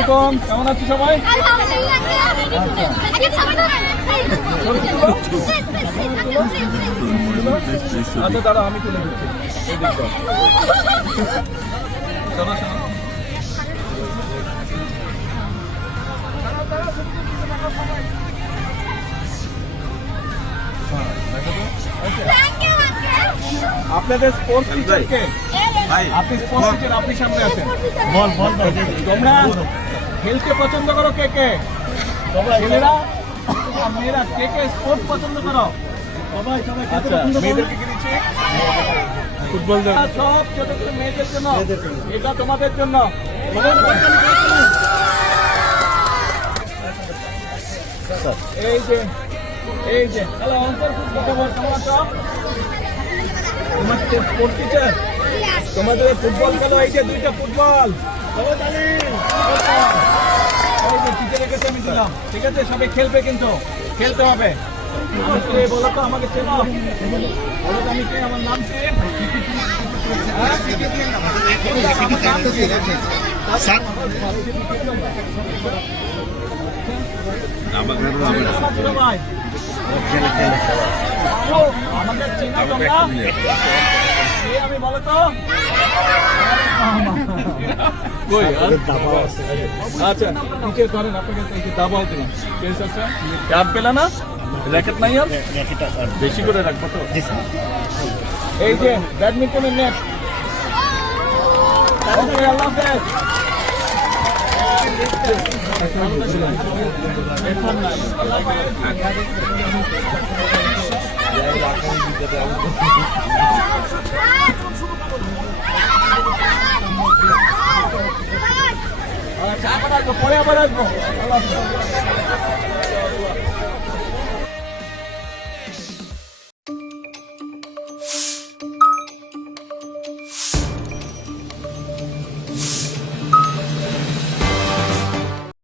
আলাইকুম, কেমন আছো সবাই? আচ্ছা দাঁড়া, আমি তুলে দিচ্ছি। এই দিকটা চলো শোনো। আপনাদের স্পোর্টস টিচার কে? আপনি স্পোর্টস টিচার, আপনি সামনে আছেন। তোমরা খেলতে পছন্দ করো কে কে? ছেলেরা আর মেয়েরা কে কে স্পোর্টস পছন্দ করো? আচ্ছা, মেয়েদেরকে কি দিচ্ছি? ফুটবল। সব ছোট ছোট মেয়েদের জন্য, এটা তোমাদের জন্য। এই যে হ্যালো, কেমন আছো? তোমার স্পোর্টস টিচার, তোমাদের ফুটবল খেলো। এই যে দুইটা ফুটবল, টিচারের কাছে আমি দিলাম। ঠিক আছে, সবাই খেলবে, কিন্তু খেলতে হবে। বলো তো, আমাকে চেনো? বলো তো আমি কে, আমার নাম কি? আমাকে চেনো তোমরা? আমি বলো তো। আচ্ছা, টিচার করেন, আপনাকে দাবাও দিলাম। ক্যাপ পেলে না? র্যাকেট নাই আর বেশি করে রাখবো তো। এই যে ব্যাডমিন্টনের নেট। ওকে, আল্লাহ হাফেজ। পরে আবার আসবো।